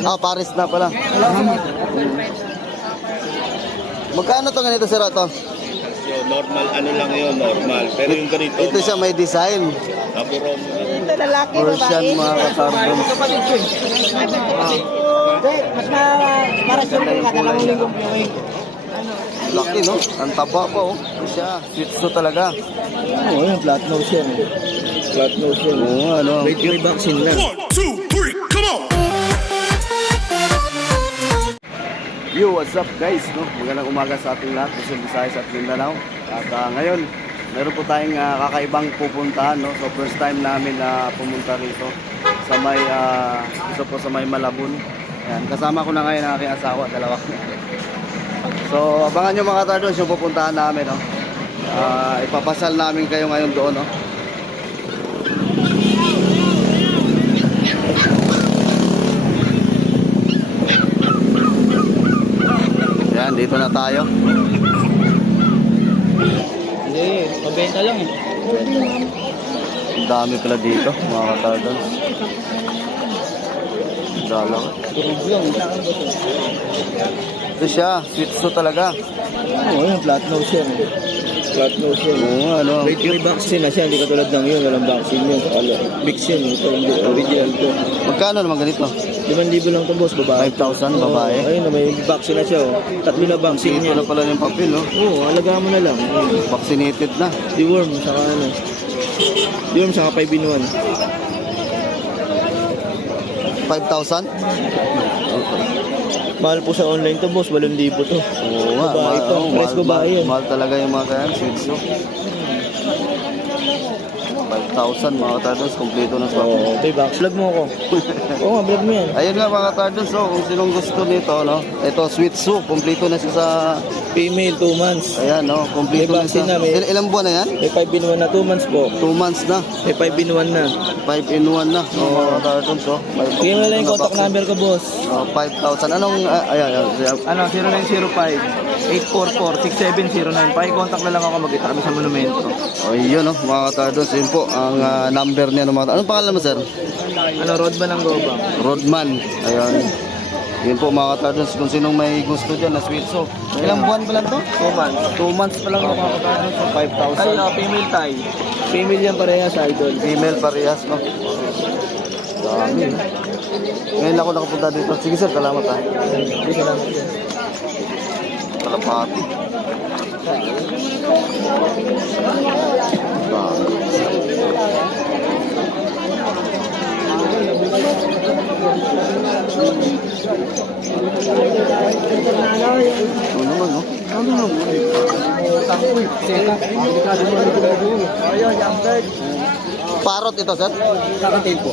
Ah, Paris na pala. Magkano to ganito, sir? Ito? Yung normal, ano lang yun, normal. Pero yung ganito, Ito siya may design. naburon. Ito lalaki, Persian, babae. mga katarbon. Mas para sa mga dalawang linggong viewing. Laki, no? Ang taba pa, oh. Ito siya. Shih Tzu talaga. Oo, yung flat nose yan. Flat nose yan. Oo, ano. May vaccine na. 1, 2, 3, come on! Yo, what's up guys? No? Magandang umaga sa ating lahat, Luzon, Visayas at Mindanao. At ngayon, meron po tayong kakaibang pupuntahan. No? So first time namin na pumunta rito sa may, ito po sa may Malabon. Ayan, kasama ko na ngayon ang aking asawa, dalawa. So abangan nyo mga tardos yung pupuntahan namin. No? Ipapasal namin kayo ngayon doon. No? Ayan, dito na tayo. Hindi, pabenta lang eh. Ang dami pala dito, mga katardons. Dalang. Turog lang. Ito siya, Shih Tzu talaga. Oo, yung flat nose yan. Flat nose yan. Oo, ano. May vaccine na siya, hindi katulad ng yun. Walang vaccine yun. Mix yun. Ito, hindi. Original to. Magkano naman ganito? 5,000 lang to boss, babae. 5,000 babae. Ayun na, may vaccine na siya. Oh. 3 na vaccine Dito niya. na pala yung papel, no? Oo, alagaan mo na lang. Vaccinated na. Deworm, saka ano. Deworm, saka 5 in 1. 5,000? Mahal po sa online to boss, 8,000 to. Oo nga. Babae to, press babae yun. Mahal talaga yung mga kaya, Shih Tzu. 5,000 mga katardons, kompleto na sa Oo, may vaccine. Vlog mo ako. Oo nga, vlog mo yan. Ayun nga mga katardons, so, kung sinong gusto nito, no? Ito, Shih Tzu, kompleto na siya sa... Female, 2 months. Ayan, no? Kompleto May na siya. vaccine na, may- Ilang buwan na yan? May 5 in 1 na, 2 months po. 2 months na. May 5 in 1 na. 5 in 1 na. So, mga katardons, so. Bigyan mo na lang yung contact number ko, boss. 5,000. Anong, ayan. Ano, 0905-844-6709. Pakicontact na lang ako, magkita kami sa monumento. O yun, no, mga katardons. Yun po, ang number niya ng mga... Anong pangalan mo, sir? Ano, Rodman ng Gobang. Rodman. Ayan. Yun po, mga katardons. Kung sinong may gusto dyan na Shih Tzu. Ilang buwan pa lang to? 2 months. 2 months pa lang, mga katardons. So, 5,000. Ay, female tayo. Female yan parehas, idol. Female parehas, no? Dami. Ngayon ako nakapunta dito. Sige, sir. Salamat, ha. Hindi ka lang. Kalapati. Dami. Ano naman, no? Ano naman? Parot ito, sir? Kakatail po.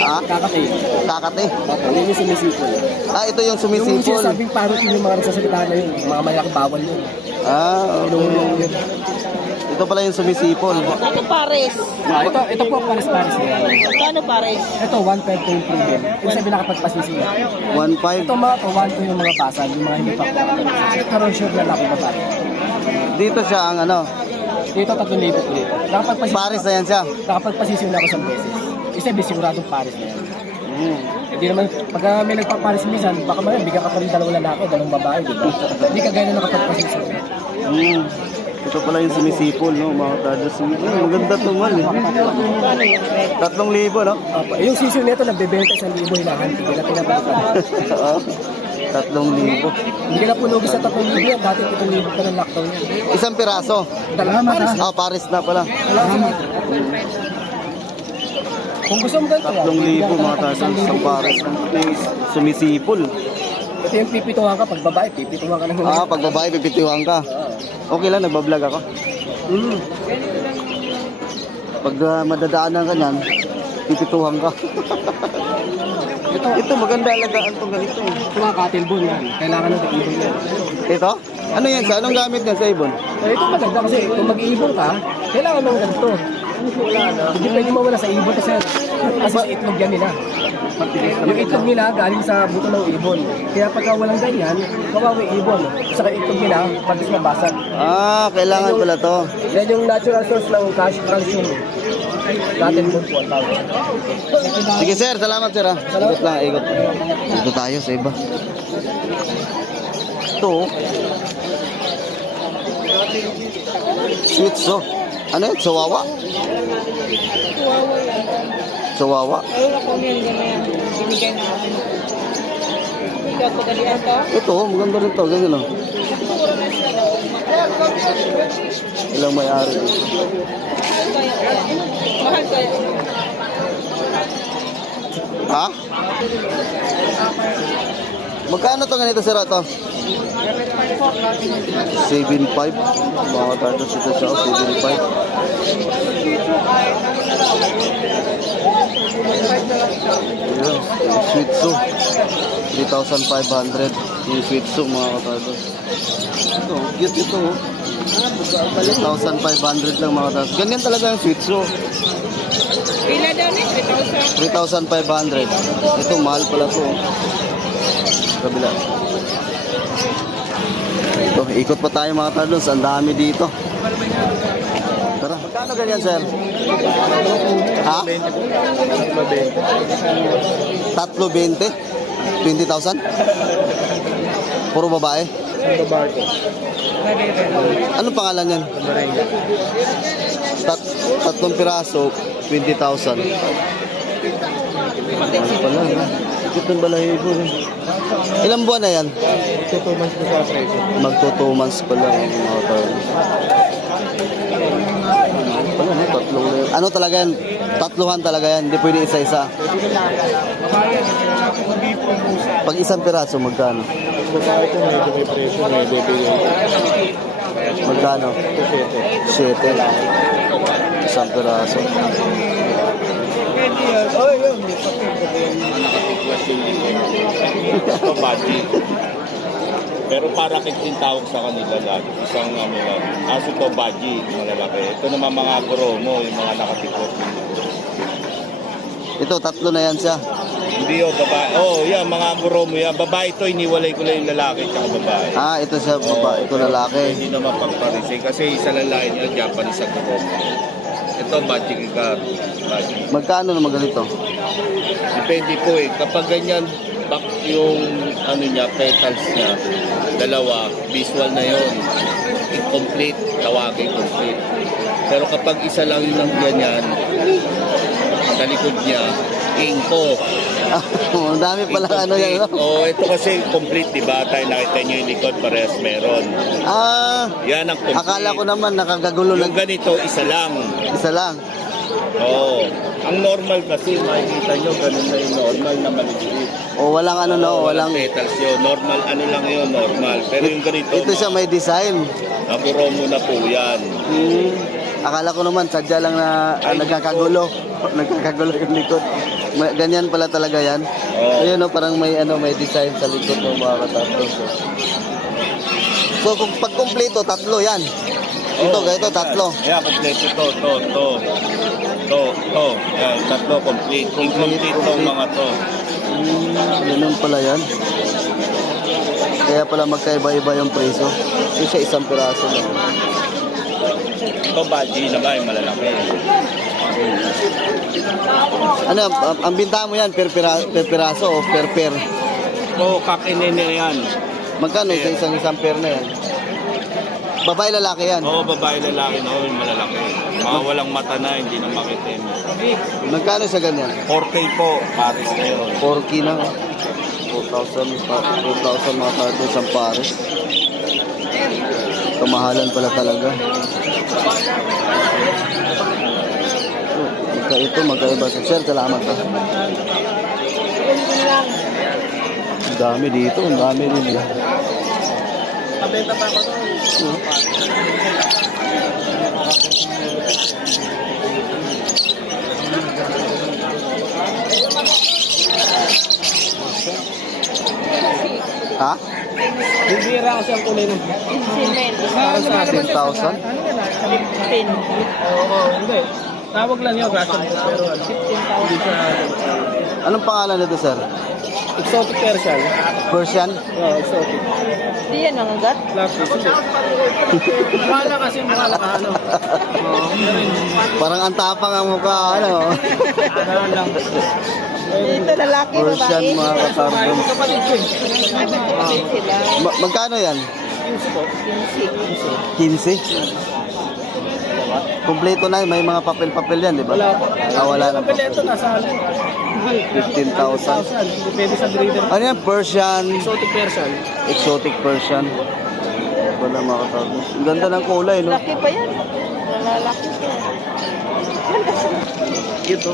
Ah? Kakatail. Kakate. Yun yung sumisipol. Ah, ito yung Yung sumisipol. sinasabing parot yung mga nagsasalita na yun. Mga mayak bawal yun. Ah, okay. Ito pala yung sumisipol. Ano pares? Ito po pares-pares na yan. Ano pares? Ito, 1.5 to improvement. Yung sabi nakapagpasisi. 1.5. Ito mga to, 1 to yung mga basag, yung mga hindi pa po. Karoon sure na laki ba pare? Dito siya ang ano. Dito 3,000 po. Nakapagpasisi. Paris na yan siya. Nakapagpasisi na ako sa beses. Isa siguradong pares na yan. Hmm. Hindi naman, pagka may nagpapares minsan, baka man, bigyan ka pa rin 2 lalaki, 2 babae, di ba? Hindi ka gaya na nakapagpasisi. Hmm. Ito pala yung sumisipol, no? Mga kadas. Maganda ito man, eh. 3,000, no? Yung season nito, nagbebenta 1,000 hinahanti. Hindi na pinabalikan. Oo. 3,000. Hindi ka na punugi sa 3,000 yan. Dati 7,000 pa ng lockdown yan. Isang piraso. Salamat ha. Ah, Paris na pala. Salamat. Kung gusto mo ganito, 3,000 mga kadas. Isang Paris. Ito yung sumisipol. ito yung pipituhan ka. Pag babae, pipituhan ka ng Ah, pag babae, pipitiwan ka. Okay lang, nagbablog ako. Pag madadaanan ka niyan, pipituhan ka. Ito maganda alagaan itong ganito. Eh. Ito mga katilbon yan. Kailangan ng ibon yan. Ito? Ano yan? Anong gamit niya sa ibon? Ito maganda kasi kung mag-iibon ka, kailangan ng ganito. Hindi pwede mawala sa ibon kasi sa itlog yan nila. Yung itlog nila galing sa buto ng ibon. Kaya pagka walang ganyan, kawawa yung ibon. Sa itlog nila, patis mabasag. Ah, kailangan pala to. Yan yung natural source ng calcium. Natin po po ang tawag. Sige sir, salamat sir ha. Ikot lang, ikot. Dito tayo sa iba. Ito. oh. Sweet so. Ano yun? Sawawa? Sawawa? Ayun ako yan, ganyan. Binigay na ako. Ikaw ko dali ito. Ito, maganda rin to. Ganyan lang. Ilang may-ari. Mahal kaya. Ha? Magkano to ganito sir ito? 7.5. Mga tartos ito siya. 7.5. Ayan. Sweet so. 3,500. Yung sweet so mga katardos. Ito, cute ito. 3,500 lang mga katardos. Ganyan talaga yung sweet so. Pila daw ni? 3,000. 3,500. Ito, mahal pala to. Kabila. Ito, ikot pa tayo mga tardos. Ang dami dito. Tara. Magkano ganyan, sir? Ha? 320? 20,000? Puro babae? Anong pangalan yan? Tatlong piraso, 20,000. Ano pala, ha? Ikot ng balahibo. Ilang buwan na yan? 2 months na sa presyo. Magto 2 months pa lang ang mga tao. Pala, no? Tatlong na yun. Ano talaga yan? Tatluhan talaga yan. Hindi pwede isa-isa. Pag isang piraso, magkano? Babae ko medyo may presyo, may bibigay. Magkano? 7. Isang piraso. Ito budget. Pero para kitin tawag sa kanila lahat. Isang ano lang. Kaso ito budget, malalaki. Ito naman mga bromo, yung mga nakatikot. Ito, tatlo na yan siya. Hindi o, babae. Oh, yan, mga bromo yan. Babae ito, iniwalay ko lang yung lalaki at babae. Ah, ito siya, babae. Ito lalaki. Hindi naman pagparising. Kasi isa lalaki niya, Japanese sa bromo. Ito, budget ka. Budget. Magkano naman ganito? Depende po eh. Kapag ganyan, back yung ano niya, petals niya, dalawa, visual na yon, incomplete, tawagin complete. Pero kapag isa lang yung ganyan, sa likod niya, inko. Ang dami pala ano yan, no? Oh, ito kasi complete, di ba? Tayo nakita niyo yung likod, parehas meron. Ah, Yan ang complete. akala ko naman nakagagulo Yung lang. ganito, isa lang. Isa lang. Oo. Ang normal kasi, makikita nyo, ganun na yung normal na maliliit. O walang ano, no? Walang... petals yun. Normal, ano lang yun, normal. Pero yung ganito, Ito siya may design. naburo mo na po yan. Akala ko naman, sadya lang na nagkakagulo. Nagkakagulo yung likod. Ganyan pala talaga yan. Oo. Ayun, no, parang may ano, may design sa likod ng mga katapos. So, kung pag kumpleto, tatlo yan. Ito, ganito, tatlo. Yeah, complete ito, to. Yan, tatlo complete. Complete itong mga to. Ganun pala yan. Kaya pala magkaiba-iba yung preso. Ito siya isang piraso lang. Ito baji na ba, yung malalaki. Ano, ang binta mo yan, per piraso o per pair? Ito, kakinene yan. Magkano sa isang pair na yan? Babae lalaki yan. Oo, babae lalaki na, yung malalaki. Mga walang mata na, hindi na makita yun. Magkano sa ganyan? 4K po, Paris na yun. 4K na. 4,000 mga kado isang pares. Kamahalan pala talaga. Ito, magkaiba. Sir, salamat ha. Ang dami dito, ang dami rin. Kabenta pa ako. Ha? Bibira kasi ang kulay ng Cement. 10,000? Pin. Oo, hindi. Tawag lang yun, Russian. Pero hindi siya... Anong pangalan nito, sir? Exotic Persian. Persian? Exotic. Hindi yan ang agat. Lapis. Mukha kasi mukha lang ano. Parang ang tapang ang mukha, ano. Ito lalaki, Persian, babae. mga katarbon. Kapatid ko eh. Kapatid sila. Magkano yan? 15. 15? Kompleto na, may mga papel-papel yan, di ba? Wala pa. Wala na Kapatid papel. ito nasa 15,000. 1,000. Depende sa breeder. Ano yan? Persian, Exotic Persian. exotic Persian. Wala mga katarbon. Ang ganda ng kulay, no? Laki pa yan. Lalaki pa. Ito.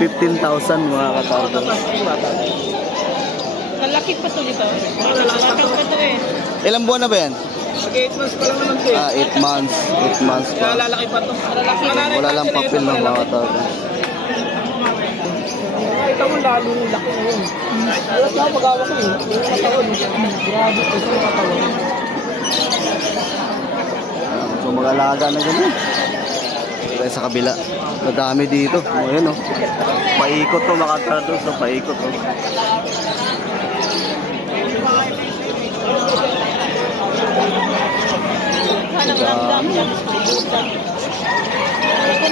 15,000 mga katarbon. Malaki pa to dito. Malaki pa to eh. Ilang buwan na ba yan? Mag-8 months pa lang naman ito eh. 8 months. 8 months Kaya pa. lalaki pa to. Wala lang papel ng mga katarbon. Ito mo lalo yung laki na yun. Wala na ako mag-awa ko eh. Yung katawan. Grabe ko sa katawan. So mag-alaga na ganun. Kaya sa kabila. Madami dito. O yun o. Paikot to mga katarbon. So paikot to. Hanang langgam.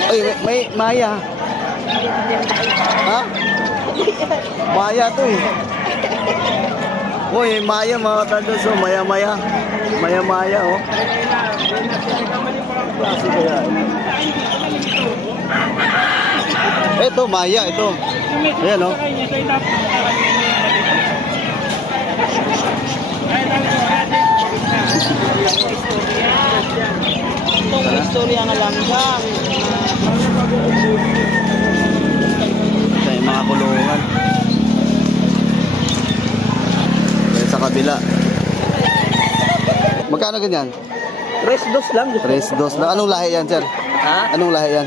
Ay, may Maya. Ha? Maya to eh. Uy, Maya mga katarbon. So maya-maya. Maya-maya oh. Klase kaya. Ito, Maya, ito. Ayan oh. Itong istorya ng langgam. Sa mga kulungan. Kaya sa kabila. Magkano ganyan? 3-2 lang. 3-2 lang. Anong lahi yan, sir? Ha? Anong lahi yan?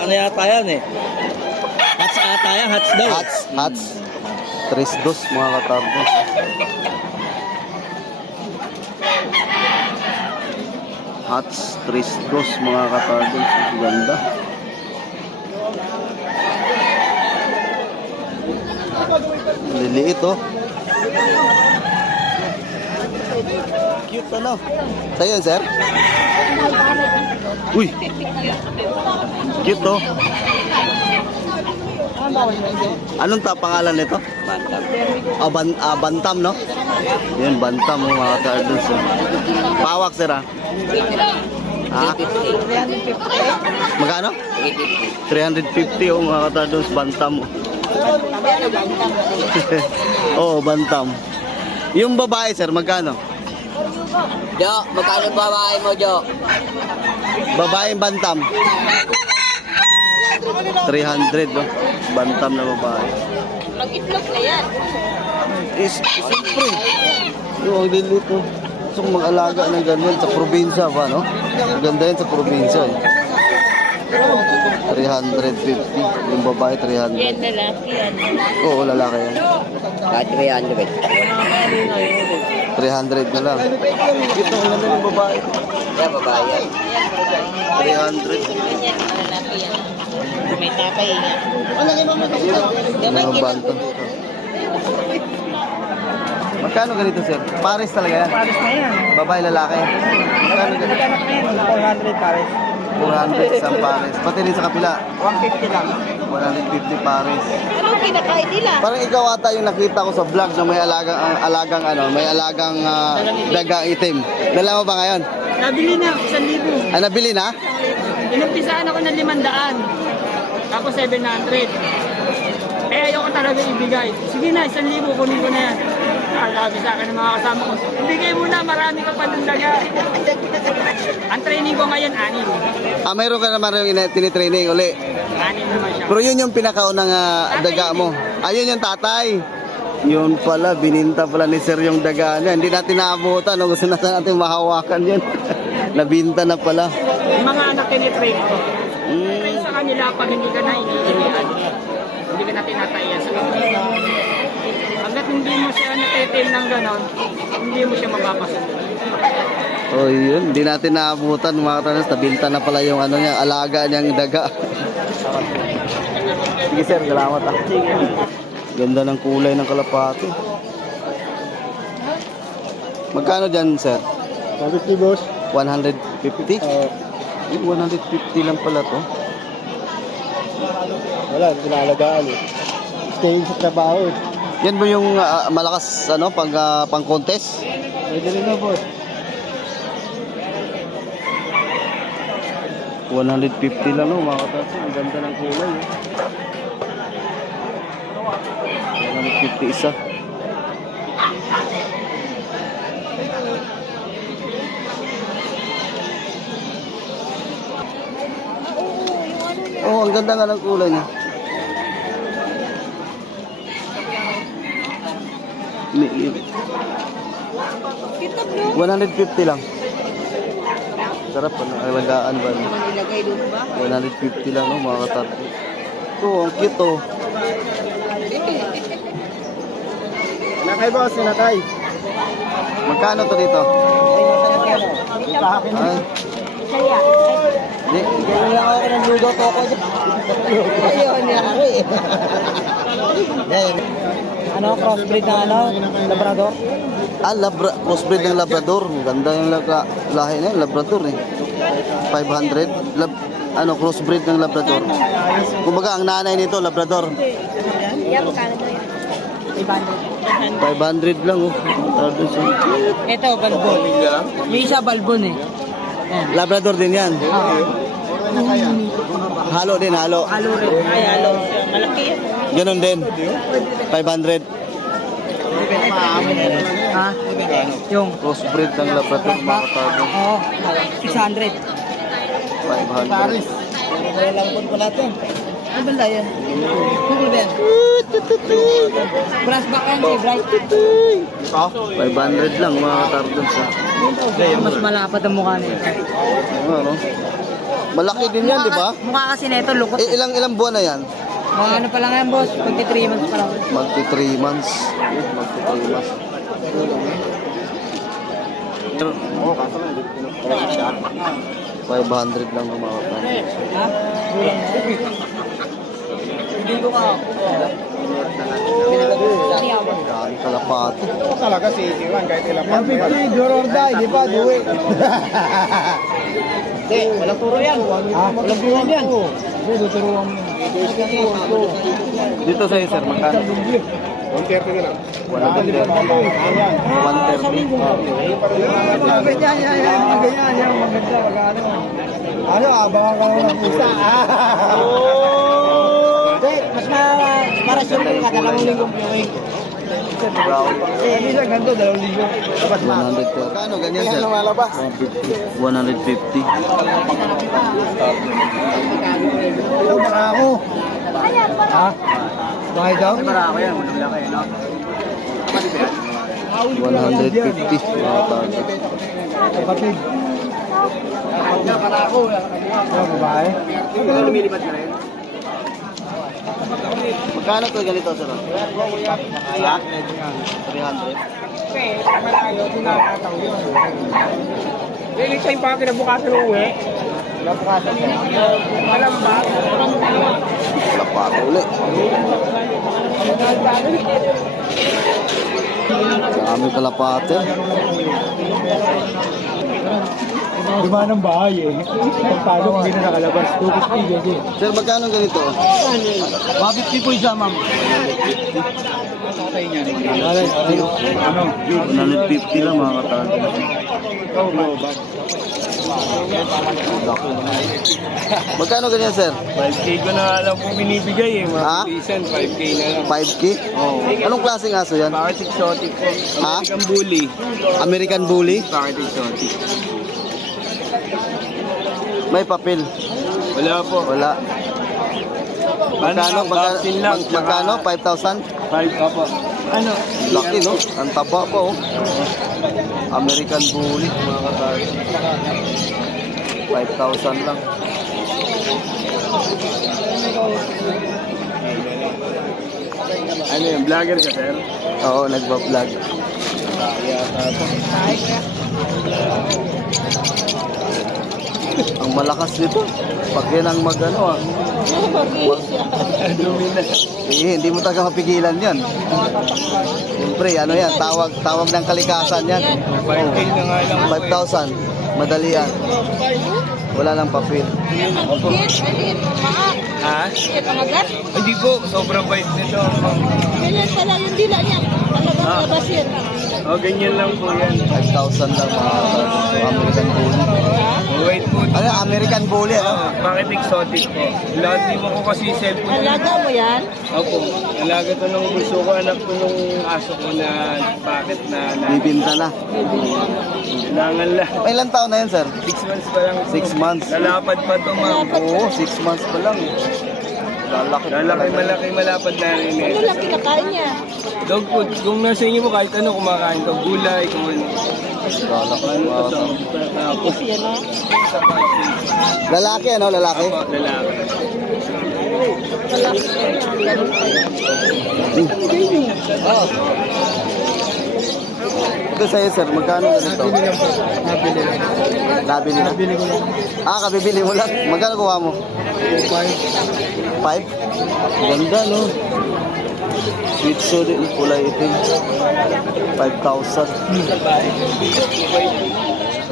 Ano yata yan eh? Hats ata yan, hats daw. Hats. Hats. 3-2 mga katarbon. Hats. 3-2 mga katarbon. Ganda. Liliit oh. Cute ano? Sa'yo yun, sir? Uy! Cute oh. Anong pangalan nito? Bantam, no? Yun, bantam oh, mga katarbon. Pawak, sir ah. Ha? Magkano? 350 oh, mga katarbon. Bantam oh. Oo, bantam. Yung babae, sir, magkano? Jo, magkano babae mo, Jo? Babaeng bantam. 300, no? Bantam na babae. Mag-itlog na yan. Siyempre. Yung ang lilit, no? Gusto kong mag-alaga ng ganyan sa probinsya pa, no? Ganda yan sa probinsya, eh. 350. Yung babae, 300. Yan, lalaki yan. Oo, lalaki yan. 300. 300 na lang. Ito, ang ganda ng babae. Yan, babae yan. 300. Ganyan, lalaki yan. May tapay yan. Gamay Mga bantam. Magkano ganito, sir? Pares talaga yan. Paris na yan. Babae, lalaki. Magkano ganito? Anak na yan, 400 pares. 400 isang pares. Pati rin sa kapila. 150 lang. 150 pares. Anong kinakain nila? Parang ikaw ata yung nakita ko sa vlog na may may alagang dagang itim. Dala mo ba ngayon? Nabili na, 1,000. Ah, nabili na? Inumpisaan ako ng 500. Tapos 700. Eh, ayoko talaga ibigay. Sige na, 1,000, kunin ko na yan. Sabi sa akin ng mga kasama ko, ibigay mo na, marami ka pa ng daga. Ang training ko ngayon, 6. Ah, mayroon ka naman yung tinitraining uli. 6 naman siya. Pero yun yung pinakaunang daga mo. Ayun yung tatay. Yun pala, bininta pala ni sir yung daga niya. Hindi natin naabutan. No? Gusto natin mahawakan yun. Nabinta na pala. Yung mga anak tinitrain ko. Mm. Train sa kanila pag hindi ka na iniinihan. Hindi ka na tinatayan sa kanila. Hanggat hindi mo siya natetain ng ganon, hindi mo siya mapapasunod. Oh, yun. Hindi natin naabutan mga tanas. Nabinta na pala yung ano niya, alaga niyang daga. Sige sir, salamat ah. Ganda ng kulay ng kalapati. Magkano dyan sir? 150 boss. 150? 150 lang pala to. Wala, pinalagaan eh. Staying sa trabaho eh. Yan ba yung malakas ano pang contest? Pwede rin na boss. 150 lang no, mga katatsi. Ang ganda ng kulay. 150 isa. Oh, ang ganda nga ng kulay niya. Kita bro. 150 lang. Sarap ano, alagaan ba? No? Ilagay doon ba? 150 lang no, mga katatsi. Oh, ang cute oh. Nakay boss, nakay. Magkano to dito? Ay, Saya. di. Kaya ako ng lugo to ako. Ayun niya ako eh. Ano, crossbreed na ano? Labrador? Crossbreed ng Labrador. Ganda yung lahi na yun, Labrador eh. 500. Crossbreed ng Labrador. Kumbaga, ang nanay nito, Labrador. Yan, magkano na yan? 500 lang oh. Sabi siya. Ito, balbon. May isa balbon eh. Labrador din yan. Halo din, halo. Halo rin. Ay, halo. Malaki yan. Ganun din. 500. Ha? Yung? Crossbreed ng Labrador, mga katago. Oo. 600. 500. Kaya lang po natin. Ano ba yan? Google ba yan? Brass back yan eh, bright. 500 lang, mga katardo siya. Mas malapad ang mukha nito. Ano? Malaki din yan, di ba? Mukha kasi nito, lukot. Ilang buwan na yan? Mga ano pa lang yan, boss? 23 months pa lang. Magti 3 months. Magti 3 months. Oo, kaso lang, hindi ko siya. 500 lang mga katardo. Ha? Hindi ko ka. Dami kalapati. Ito talaga si Iwan, kahit ilang pa. 150, do or die, di ba? Do it. Hindi, walang turo yan. Walang turo yan. Hindi, tuturuan mo. Dito sa'yo, sir, magkano? 130 na lang. 130. 130. Yan, maganda, magano. Ano, abangan ka lang ng pusa. Hindi, mas para sure ka, 2 linggong viewing. Brown. Minsan ganito, 2 linggo. Mas 130. Magkano ganyan, sir? lumalabas. 150. Ito, baka ako. Ha? Bakit daw? 150. Mga katardo. Kapatid. Para ako. Babae. Lumilipad na rin. Magkano to ganito, sir? 300. Daily time pa kinabukasan ng uwi. Kinabukasan. Alam ba? Kalapati ulit. Dami kalapati. Luma ng bahay eh. Pagpalo kung hindi na nakalabas. 250 kasi. Sir, magkano ganito? 150 po isa, ma'am. 150 lang mga katardo. Magkano ganyan, sir? 5K ko na alam po binibigay eh. Ha? Season, 5K na lang. 5K? Anong klaseng aso yan? Bakit exotic po? Ha? American Bully. American Bully? Bakit exotic? May papel? Wala po. Wala. Magkano? Vaccine lang. Magkano? 5,000? 5 po. Ano? Laki, no? Ang taba pa, oh. American Bully, mga katardo. 5,000 lang. Ano yung vlogger ka, sir? Oo, nagbablog. Ang malakas nito. Pag yan ang mag-ano ah. Hindi mo talaga mapigilan yan. Siyempre, ano yan, tawag ng kalikasan yan. 5K na nga lang. 5,000, madalian. Wala lang papel. Ha? Pamagat? Hindi po, sobrang bait nito. Ganyan pala yung dila niya. Talagang labas yan. Oh, ganyan lang po yan. 5,000 lang mga American Bully. Wait po. Ano, American Bully, ano? Bakit exotic po? Lahat di mo ko kasi cellphone. Alaga mo yan? Opo, alaga to nung gusto ko, anak ko nung aso ko na packet na Bibinta na. kailangan lang. Ilan taon na yan, sir? 6 months pa lang. 6 months. Lalapad pa to, ma'am. Oo, 6 months pa lang. Lalaki. Malaki, malapad na rin eh. Ano lang kinakain niya? Dog food, kung nasa inyo mo kahit ano kumakain to, gulay, kung ano. Lalaki. Tapos, Yan o. Lalaki, ano? Lalaki? lalaki. Oh. Ito sa'yo, sir. Magkano ganito? Nabili lang. Nabili na? Nabili ko lang. Kabibili mo lang. Magkano kuha mo? 5? Ganda, no? Shih din, kulay itim. 5,000.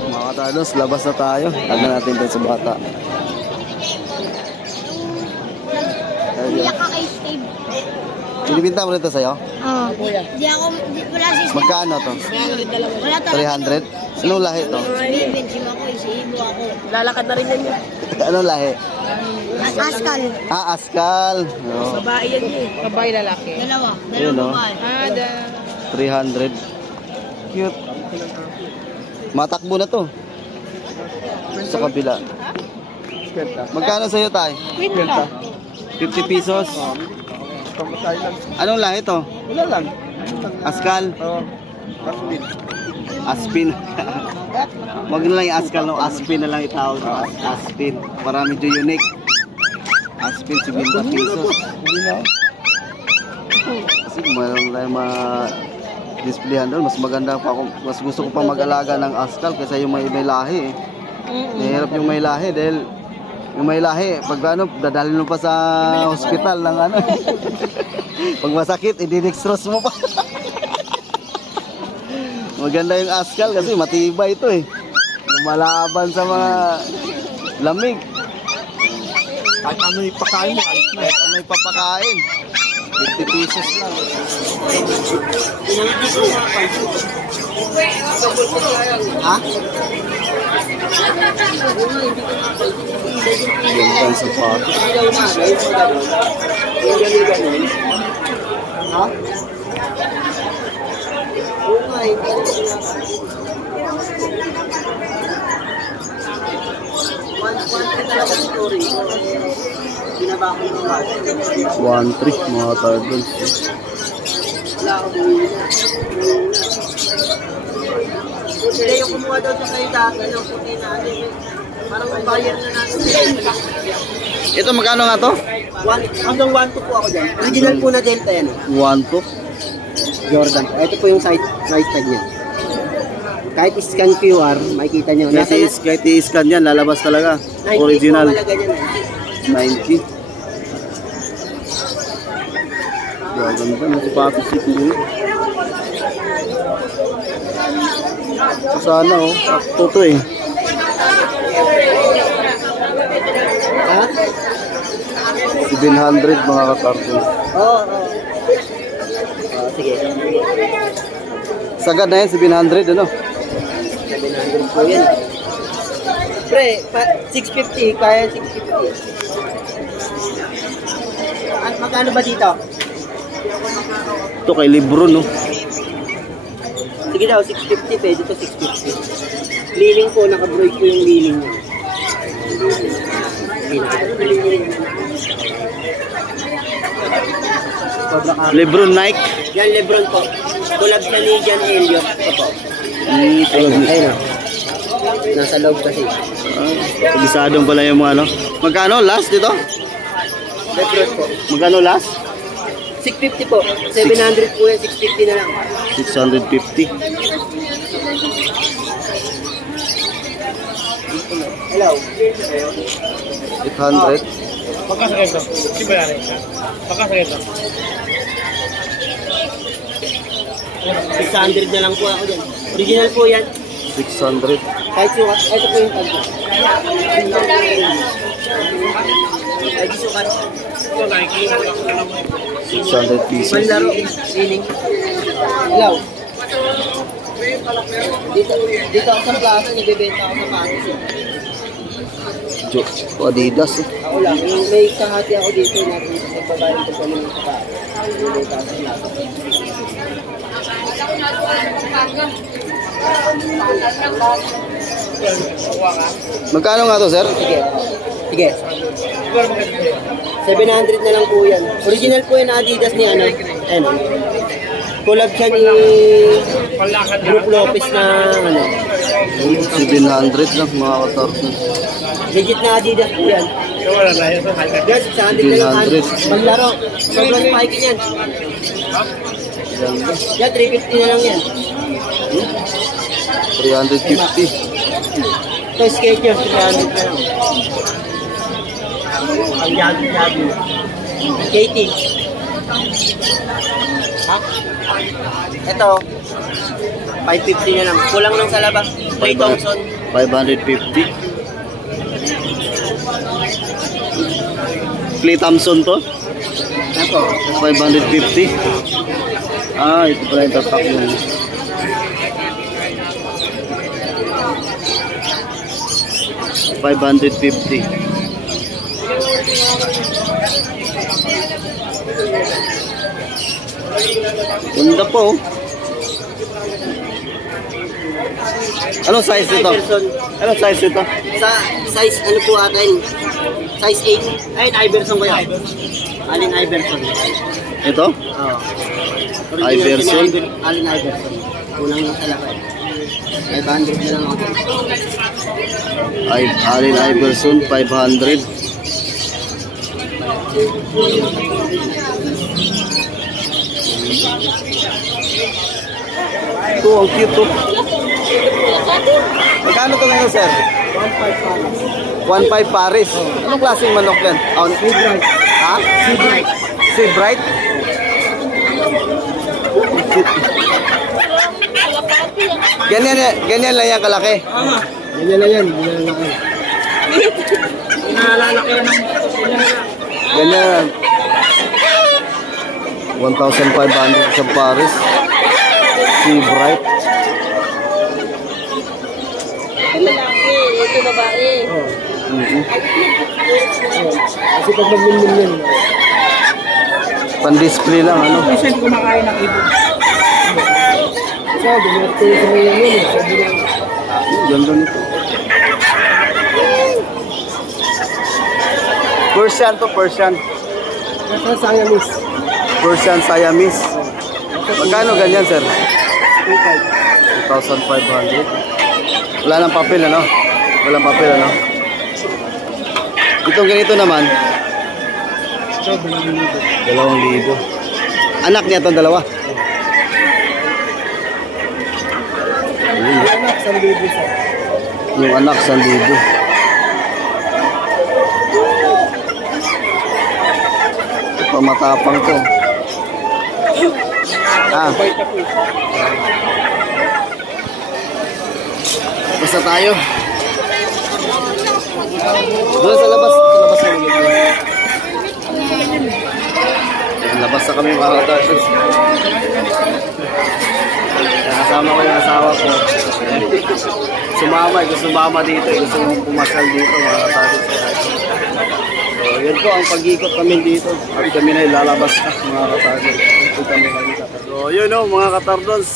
Mga talos, labas na tayo. Tignan natin dito sa bata. Iyak ka kay Steve. Binibinta mo rito sa'yo? Oo. Di ako, wala si Steve. Magkano to? Wala talaga. 300? Anong lahi to? Bibinsim ako, si Ibo ako. Lalakad na rin yan yun. Anong lahi? Askal. Askal. Oh, Babae yan eh. Babae lalaki. Dalawa. Ayun, no? Babae. 300. Cute. Matakbo na to. Sa kabila. Magkano sa'yo, tay? Queen ka. 50 pesos. Anong lahi to? Wala lang. Askal? Oo. Aspin. Aspin. Wag na lang yung askal, no? Aspin na lang itawag. Aspin. Para medyo unique. Aspin, 50 pesos. Hindi na. Kasi kung mayroon tayong ma-displayan doon, mas maganda pa ako. Mas gusto ko pa mag-alaga ng askal kaysa yung may lahi eh. Nahirap yung may lahi dahil yung may lahi, pag ano, dadalhin mo pa sa hospital ng ano. Pag masakit, i-dextrose mo pa. Maganda yung askal kasi matibay ito eh. Lumalaban sa mga lamig. Kahit ano ipakain mo, ayos na. Kahit ano ipapakain. 50 pesos lang. Ha? Ganda ang sapatos. Ha? Oo nga, hindi. 1-3 mga turtles. Sila yung kumuha daw sa kayo dati ng puti na ano yun. Parang ang buyer na natin. Ito magkano nga to? Hanggang 1-2 po ako dyan. Original po na Delta yan. 1-2. Jordan. Ito po yung price tag niya. Kahit scan QR, makikita nyo. Kahit i-scan yan, lalabas talaga. 90 Original. po malaga niya. 90. Gaganda ng sapatos si Kuya. Sana oh, sakto to eh. Ha? 700 mga kakarton. Oo. Sige. Sagad na yan, 700 ano? 700 po yan. Pre, 650. Kaya 650. Magkano ba dito? Ito kay Libro no. Sige daw, 650. Pwede to 650. Lining po, naka-broid po yung lining niya. Lebron Nike. Yan, Lebron po. Tulad sa ni John Elliott. Ito po. Ayun o. Nasa loob kasi. Bisadong pala yung mga ano. Magkano last dito? Lebron po. Magkano last? 650 po. 700 po yan. 650 na lang. 650. Hello. 800. Pagkasakit to. Si Bayari. Pagkasakit to. 600 na lang po ako dyan. Original po yan. 600. Kahit sukat. Ito po yung tag. Kahit sukat. 600 pieces. Panlaro. Siling. Hello. Dito ako sa plaza, nagbebenta ako sa Paris. Adidas. Ako lang, may kahati ako dito na nagbabayad ko kami ng Paris. Nagbebenta ako sa plaza. Magkano nga to, sir? Sige. Sige. 700 na lang po yan. Original po yan na Adidas ni ano. Ano. Collab siya ni Group Lopez na ano. 700 lang mga katardos. Legit na Adidas po yan. Yan, 600 na lang. 700. Maglaro. Sobrang spike yan. Yan, 350 na lang yan. 350. Ito, Skechers, 300 na lang. Ang yagi-yagi. Katie. Ha? Ito, 550 na lang. Kulang lang sa labas. 3,000. 550. Clay Thompson to? Ako. 550. Ah, ito pala yung tatak mo. $550. Ganda po. Anong size ito? Iverson. Anong size ito? Sa size, ano po atin? Size 8. Ayun, Iverson ko yan. Alin Iverson. Ito? Oo. Iverson? Alin Iverson. Kulang lang sa lakay. 500 na lang ako. Allen Iverson, 500. Ito, ang cute to. Magkano to ngayon, sir? 1.5 Paris. Anong klaseng manok yan? Sea Bright. Ha? Sea Bright. Sea Bright? Cute. Ganyan lang yan kalaki. Ganyan lang yan. Ganyan lang yan. Ganyan. 1,500 sa Paris. Sea Bright. Lalaki, ito babae. Kasi pag mag-min yan. Pan-display lang, ano? Minsan kumakain ng ibon. Kasi ganyan ko yung mga yan. Sabi lang. Ganda nito. Persian to, Persian. Nasa Siamese. Persian Siamese. Magkano ganyan, sir? 2,500. 2,500. Wala nang papel, ano? Walang papel, ano? Itong ganito naman, So, 2,000. 2,000. Anak niya itong dalawa. Yung anak, 1,000 sa. Yung anak, 1,000. Pamatapang to. Ah. Basta tayo. Doon sa labas. Sa labas kami. Labas na kami mga katarsos. Kasama ko yung asawa ko. Sumama dito. Gusto mong pumasal dito mga katarsos. So, yun po ang pag-ikot kami dito. At kami na ilalabas na mga katardos. So, yun o mga katardons.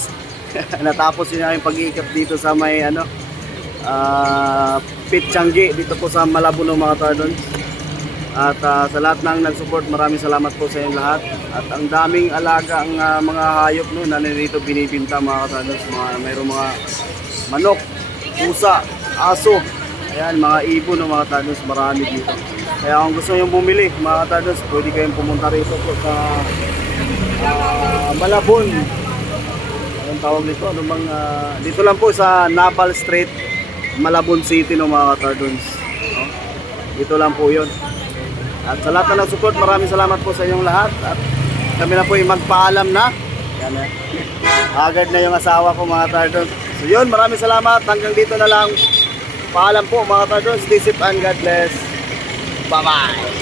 Natapos yun ang pag-ikot dito sa may Pitchanggi dito po sa Malabon mga katardons. At sa lahat ng nag-support, maraming salamat po sa inyong lahat. At ang daming alaga ang mga hayop no, na nandito binibinta mga katardons. Mayroong mga manok, pusa, aso. Ayan, mga ibon no, mga katardons, marami dito. Kaya kung gusto nyo bumili, mga katardons, pwede kayong pumunta rito po sa Malabon. Anong tawag nito? Dito lang po sa Napal Street, Malabon City no mga ka-Tardons. No? Dito lang po yun. At sa lahat na nag-support, maraming salamat po sa inyong lahat. At kami na po yung magpaalam na. Yan eh. Agad na yung asawa ko mga Tardons. So yun, maraming salamat. Hanggang dito na lang. Paalam po mga Tardons. Stay safe and God bless. Bye-bye.